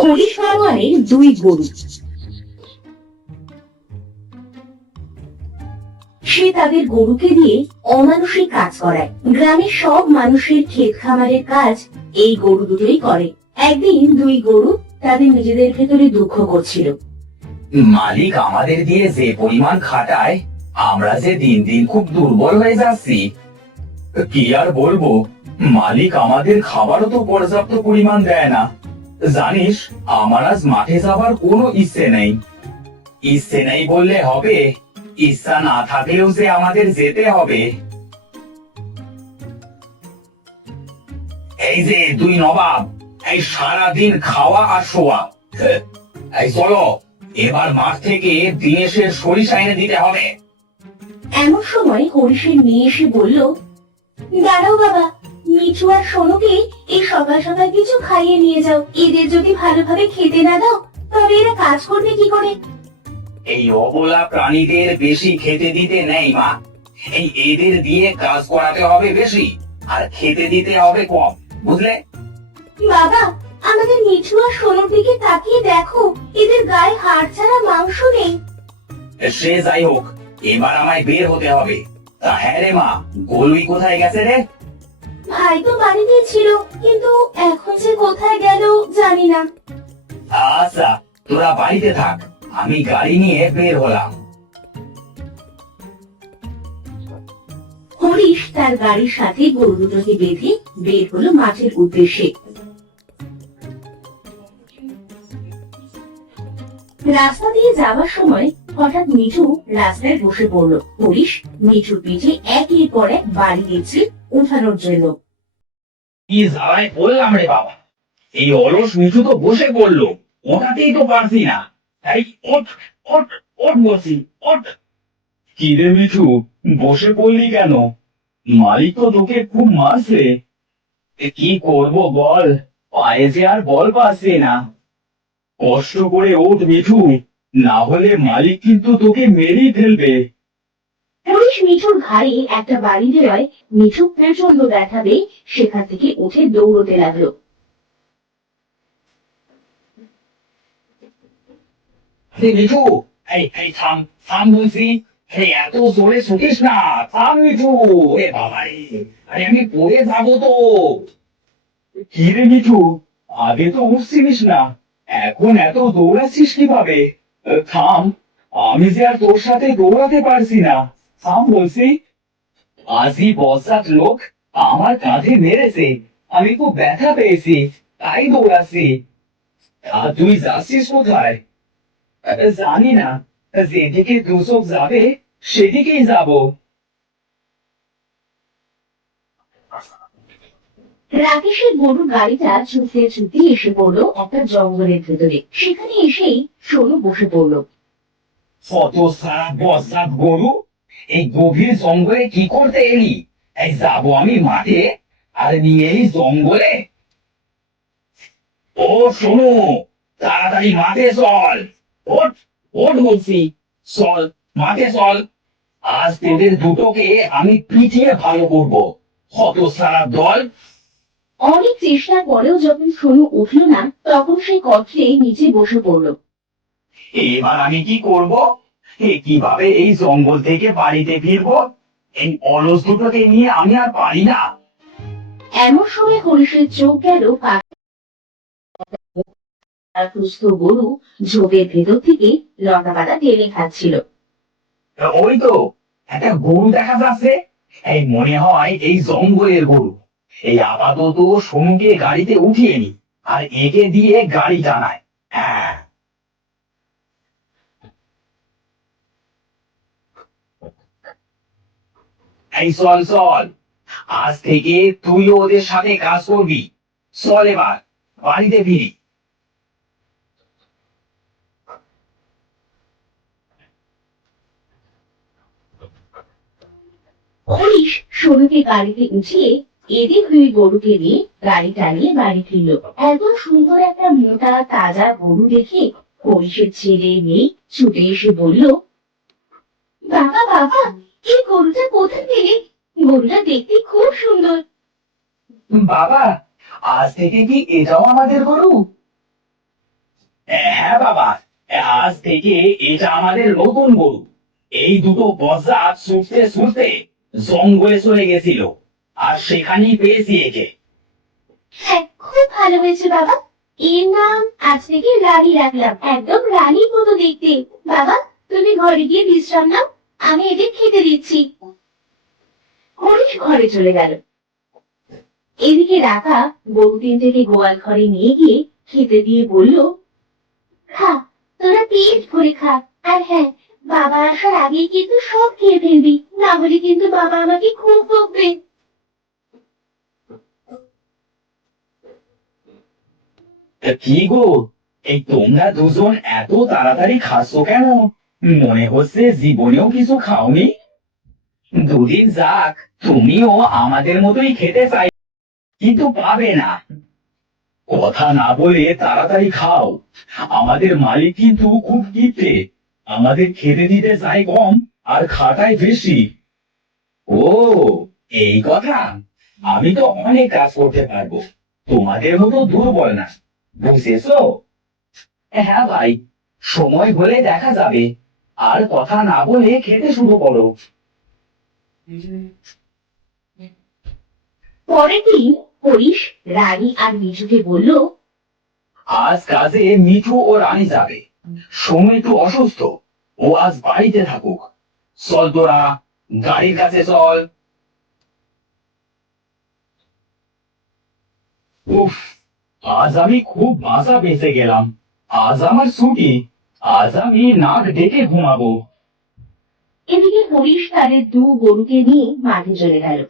হরিশ মারোয়ারের দুই গরু। সে তাদের গরুকে দিয়ে অমানুষিক কাজ করায়। গ্রামের সব মানুষের ক্ষেত খামারের কাজ এই গরু দুটোই করে। একদিন দুই গরু তাদের নিজেদের ভেতরে দুঃখ করছিল। মালিক আমাদের দিয়ে যে পরিমাণ খাটায়, আমরা যে দিন দিন খুব দুর্বল হয়ে যাচ্ছি। কি আর বলবো, মালিক আমাদের খাবারও তো পর্যাপ্ত পরিমাণ দেয় না। জানিস, আমার আজ মাঠে যাবার কোনো ইচ্ছে নেই। ইচ্ছে নেই বললে হবে, ইচ্ছা না থাকলেও যে আমাদের যেতে হবে। এই যে দুই নবাব, এই সারাদিন খাওয়া আর শোয়া। এই চলো, এবার মাঠ থেকে দিনেশের সরিষা এনে দিতে হবে। এমন সময় হরিশের মেয়ে এসে বলল, দাঁড়াও বাবা, মিঠু আর সোনুকে এই সকাল সকাল কিছু খাইয়ে নিয়ে যাও। এদের যদি ভালোভাবে খেতে না দাও তবে এরা কাজ করবে কি করে? এই অবলা প্রাণীদের বেশি খেতে দিতে নেই মা। এই এদের দিয়ে কাজ করাতে হবে বেশি, আর খেতে দিতে হবে কম, বুঝলে? বাবা, আমাদের মিঠু আর সোনুর দিকে তাকিয়ে দেখো, এদের গায়ে হাড় ছাড়া মাংস নেই। সে যাই হোক, এবার আমায় বের হতে হবে। তা হ্যাঁ রে মা, গোলুই কোথায় গেছে রে? ভাই তো বাড়িতে ছিল, কিন্তু এখন যে কোথায় গেল জানি না। আচ্ছা, তোরা বাড়িতে থাক, আমি গাড়ি নিয়ে বের হলাম। হরিশ তার গাড়ির সাথে গরু দুটোকে বেঁধে বের হলো মাঠের উদ্দেশ্যে। রাস্তা দিয়ে যাওয়ার সময় হঠাৎ মিঠু রাস্তায় বসে পড়লো। হরিশ মিঠুর পিঠে একের পর এক বাড়ি দিচ্ছে উঠানোর জন্য। কি জ্বালায় বললাম রে বাবা, এই অলস মিঠু তো বসে পড়লো, ওঠাতেই তো পারছি না। এই ওঠ ওঠ ওঠ বলছি, ওঠ। কি রে মিঠু, বসে পড়লি কেন? মালিক তো তোকে খুব মারছে। কি করব বল, পায়ে যে আর বল পাচ্ছে না। কষ্ট করে ওঠ মিঠু, না হলে মালিক কিন্তু তোকে মেরেই ফেলবে। হরিশ মিঠুর ঘাড়ে একটা বাড়ি দেওয়ায় মিঠু প্রচন্ড ব্যথা পেয়ে সেখান থেকে উঠে দৌড়তে লাগলো। মিঠু, এই এই থাম, থাম বলছি। এত জোরে ছুটিস না, থাম মিঠু। এ বাবা রে, আরে আমি পড়ে যাবো তো। কি রে মিঠু, আগে তো উঠছিলিস না, এখন এত দৌড়াচ্ছিস কিভাবে? থাম, আমি যে আর তোর সাথে দৌড়াতে পারছি না। থাম বলছি। আজই বজ্জাত লোক আমার কাঁধে মেরেছে, আমি খুব ব্যথা পেয়েছি, তাই দৌড়াচ্ছি। আর তুই যাচ্ছিস কোথায়? জানি না, যেদিকে দুচোখ যাবে সেদিকেই যাব। রাকেশের গরুর গাড়িটা ছুটতে ছুটতে এসে পড়লো একটা জঙ্গলের ভেতরে। সেখানে এসেই সোনু বসে পড়লো। কত সারা বজ্জাত গরু, এই গভীর জঙ্গলে কি করতে এলি? এই যাবো আমি মাঠে, আর নিয়ে এই জঙ্গলে? ও শোনো, তাড়াতাড়ি মাঠে চল। ওঠ, ওঠ বলছি, চল মাঠে চল। আজ তোদের দুটোকে আমি পিটিয়ে ভালো করবো, কত সারা দল। অনেক চেষ্টার পরেও যখন সোনু উঠলো না তখন সে কষ্টে নিচে বসে পড়লো। এবার আমি কি করব? কিভাবে এই জঙ্গল থেকে বাড়িতে ফিরবো? এই অলস দুটোকে নিয়ে আমি আর পারি না। এমন সময় হরিশের চোখ গেল সুস্থ গরু ঝোপের ভেতর থেকে লতা পাতা টেনে খাচ্ছিল। ওই তো একটা গরু দেখা যাচ্ছে, এই মনে হয় এই জঙ্গলের গরু। এই আপাতত সোনুকে গাড়িতে উঠিয়ে নি, আর একে দিয়ে গাড়ি টানায়। হ্যাঁ, এই চল চল, আজ থেকে তুইও ওদের সাথে কাজ করবি। চল এবার বাড়িতে ফিরি। হরিশ সোনুকে গাড়িতে উঠিয়ে এদিক দুই গরুকে নিয়ে গাড়ি চালিয়ে বাড়ি ফিরল। এত সুন্দর একটা মোটা তাজা গরু দেখে হরিশের ছেলে মেয়ে ছুটে এসে বলল, বাবা বাবা, এই গরুটা কোথা পেলে? গরুটা দেখতে খুব সুন্দর। বাবা, আজ থেকে কি এটাও আমাদের গরু? হ্যাঁ বাবা, আজ থেকে এটা আমাদের নতুন গরু। এই দুটো বজ্জাত ছুটতে ছুটতে জঙ্গলে চলে গেছিল, আর সেখানেই পেয়েছি একে। হ্যাঁ, খুব ভালো হয়েছে বাবা। এর নাম আজ থেকে রানী রাখলাম, একদম রানীর মতো দেখতে। বাবা, তুমি ঘরে গিয়ে বিশ্রাম নাও, আমি এদের খেতে দিচ্ছি। হরিশ ঘরে চলে গেল। এদিকে রাধা গরু তিনটেকে গোয়াল ঘরে নিয়ে গিয়ে খেতে দিয়ে বলল, খা, তোরা পেট ভরে খা। আর হ্যাঁ, বাবা আসার আগেই কিন্তু সব খেয়ে ফেলবি, না হলে কিন্তু বাবা আমাকে খুব বকবে। কি গো, এই তোমরা দুজন এত তাড়াতাড়ি খাচ্ছ কেন? মনে হচ্ছে জীবনেও কিছু খাওনি। দুদিন যাক, তুমিও আমাদের মতোই খেতে চাই, কিন্তু পাবে না। কথা না বলে তাড়াতাড়ি খাও। আমাদের মালিক কিন্তু খুব কিপটে, আমাদের খেতে দিতে চাই কম আর খাটায় বেশি। ও, এই কথা। আমি তো অনেক কাজ করতে পারবো, তোমাদের মতো দুর্বল না, বুঝেছো? হ্যাঁ ভাই, সময় হলে দেখা যাবে। আর কথা না বলে খেতে শুরু করো। পরের দিন হরিশ রানী আর মিঠুকে বলল, আজ কাজে মিঠু ও রানী যাবে, সোনু একটু অসুস্থ, ও আজ বাড়িতে থাকুক। চল তোরা, গাড়ির কাছে চল। উফ, আজ আমি খুব বাঁচা বেঁচে গেলাম। আজ আমার ছুটি, আজ আমি নাক ডেকে ঘুমাবো। এদিকে হরিশ তাদের দু গরুকে নিয়ে মাঠে চলে গেল।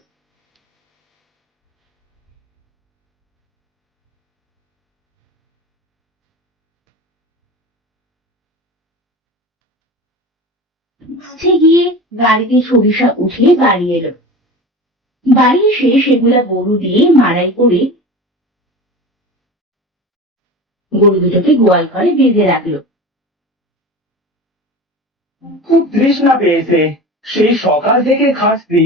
মাঠে গিয়ে গাড়িতে সরিষা উঠিয়ে বাড়ি এলো। বাড়ি এসে সেগুলা গরু দিয়ে মাড়াই করে গরু দুটোকে গোয়াল ঘরে বেঁধে রাখলো। খুব তৃষ্ণা পেয়েছে, সেই সকাল থেকে খাচ্ছি,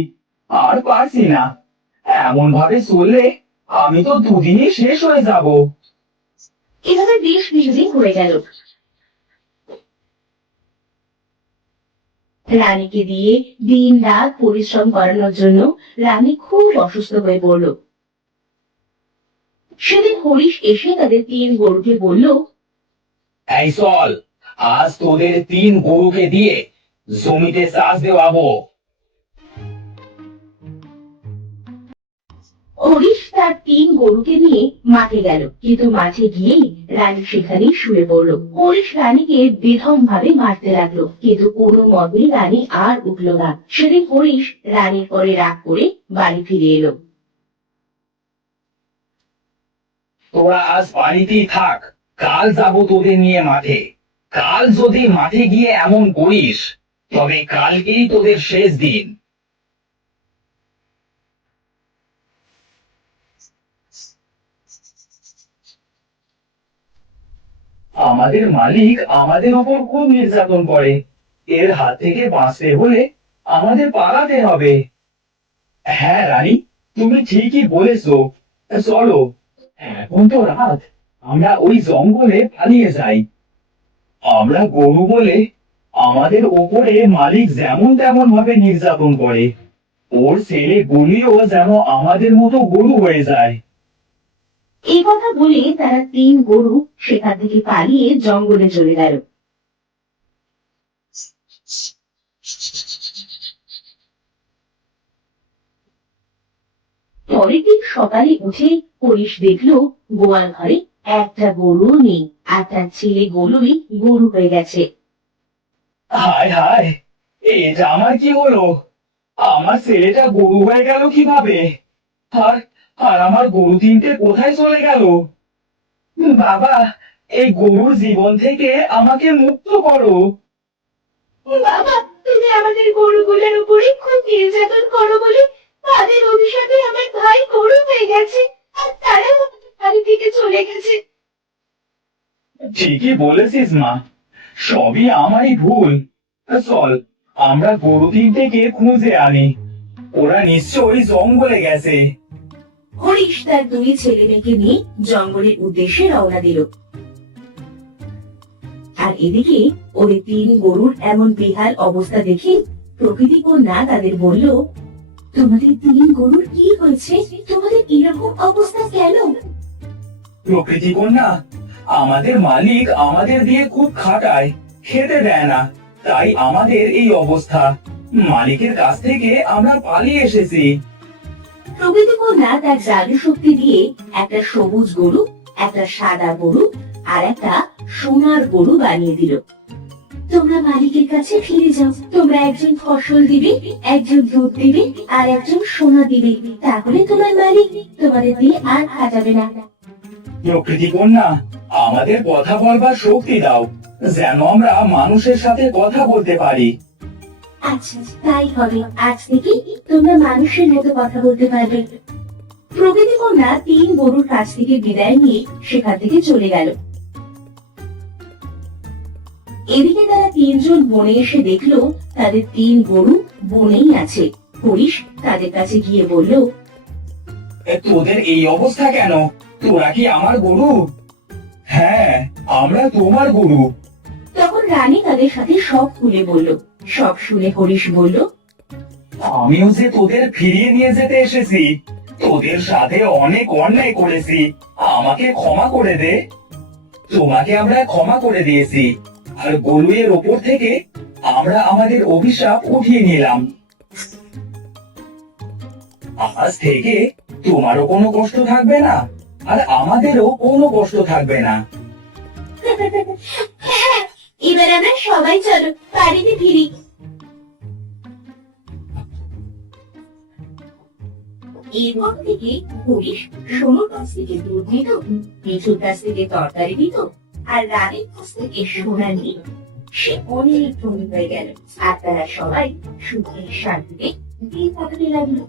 আর পারছি না। এমন ভাবে চললে আমি তো দুদিনই শেষ হয়ে যাব। এভাবে বেশ কিছুদিন হয়ে গেল। রানীকে দিয়ে দিন রাত পরিশ্রম করানোর জন্য রানী খুব অসুস্থ হয়ে পড়ল। সেদিন হরিশ এসে তাদের তিন গরুকে বলল, এই চল, আজ তোদের তিন গরুকে দিয়ে জমিতে চাষ দেওয়াবো। হরিশ তার তিন গরুকে নিয়ে মাঠে গেল, কিন্তু মাঠে গিয়েই রানী সেখানেই শুয়ে পড়ল। হরিশ রানীকে বেধম ভাবে মারতে লাগলো, কিন্তু কোনো মতেই রানী আর উঠল না। সেদিন হরিশ রানীর পরে রাগ করে বাড়ি ফিরে এলো। তোরা আজ বাড়িতেই থাক, কাল যাবো তোদের নিয়ে মাঠে। কাল যদি মাঠে গিয়ে এমন করিস, তবে কালকেই তোদের শেষ দিন। আমাদের মালিক আমাদের উপর খুব নির্যাতন করে, এর হাত থেকে বাঁচতে হলে আমাদের পালাতে হবে। হ্যাঁ রানী, তুমি ঠিকই বলেছো। চলো, এখন তো রাত, আমরা ওই জঙ্গলে পালিয়ে যাই। আমরা গরু বলে আমাদের ওপরে মালিক যেমন তেমন ভাবে নির্যাতন করে, ওর ছেলে গুলিও যেন আমাদের মতো গরু হয়ে যায়। এই কথা বলে তারা তিন গরু সেখান থেকে পালিয়ে জঙ্গলে চলে গেল। পরের দিন সকালে উঠে হরিশ দেখলো গোয়াল ঘরে একটা গরু নেই, আর তার ছেলে গরুই গরু হয়ে গেছে। হায় হায়, এটা আমার কি হলো? আমার ছেলেটা গরু হয়ে গেল কিভাবে? আর আর আমার গরু তিনটে কোথায় চলে গেল? বাবা, এই গরুর জীবন থেকে আমাকে মুক্ত করো। বাবা, তুমি আমাদের গরুগুলোর উপরে খুব নির্যাতন করো বলে তাদের অভিশাপে আমার ভাই গরু হয়ে গেছে, আর তারা বাড়ি থেকে চলে গেছে। ঠিকই বলেছিস মা, সবই আমারই ভুল। চল, আমরা গরু তিনটেকে খুঁজে আনি, ওরা নিশ্চয়ই জঙ্গলে গেছে। হরিশ তার দুই ছেলে মেয়েকে নিয়ে জঙ্গলের উদ্দেশ্যে রওনা দিল। আর এদিকে ওদের 3 গরুর এমন বেহাল অবস্থা দেখে প্রকৃতি কন্যা তাদের বলল, তোমাদের 3 গরুর কি হয়েছে? তোমাদের এরকম অবস্থা কেন? প্রকৃতি কন্যা, আমাদের মালিক আমাদের দিয়ে খুব খাটায়, খেতে দেয় না, তাই আমাদের এই অবস্থা। মালিকের কাছ থেকে আমরা পালিয়ে এসেছি। প্রকৃতি কন্যা তার জাদু শক্তি দিয়ে একটা সবুজ গরু, একটা সাদা গরু আর একটা সোনার গরু বানিয়ে দিল। তোমরা মালিকের কাছে ফিরে যাও, তোমরা একজন ফসল দিবে, একজন দুধ দিবে আর একজন সোনা দিবে, তাহলে তোমার মালিক তোমাদের দিয়ে আর খাটাবে না। প্রকৃতি কন্যা, আমাদের কথা বলবার শক্তি দাও, যেন আমরা মানুষের সাথে কথা বলতে পারি। আচ্ছা, তাই হবে। আজ থেকে তোমরা মানুষের মতো কথা বলতে পারবে। প্রকৃতি কন্যা 3 গরুর কাছ থেকে বিদায় নিয়ে সেখান থেকে চলে গেল। এদিকে তারা 3 জন বনে এসে দেখলো তাদের 3 গরু বনেই আছে। হরিশ তাদের কাছে গিয়ে বলল, তোদের এই অবস্থা কেন? তোরা কি আমার গরু? হ্যাঁ, আমরা তোমার গরু। তখন রানী তাদের সাথে সব খুলে বলল। সব শুনে হরিশ বলল, আমিও যে তোদের ফিরিয়ে নিয়ে যেতে এসেছি, তোদের সাথে অনেক অন্যায় করেছি, আমাকে ক্ষমা করে দে। তোমাকে আমরা ক্ষমা করে দিয়েছি, আর গরুয়ের ওপর থেকে আমরা আমাদের অভিশাপ উঠিয়ে নিলাম। আজ থেকে তোমারও কোনো কষ্ট থাকবে না, আর আমাদেরও কোনো কষ্ট থাকবে না। হ্যাঁ, এবার আমরা সবাই চলো বাড়িতে ফিরি। এরপর থেকে হরিশ সোনুর কাছ থেকে দুধ নিত, মিঠুর কাছ থেকে তরকারি দিত, আর রানীর কাছ থেকে সোনা নিয়ে সে অনেক ধনী হয়ে গেল। আর তারা সবাই সুখে শান্তিতে দিন কাটাতে লাগলো।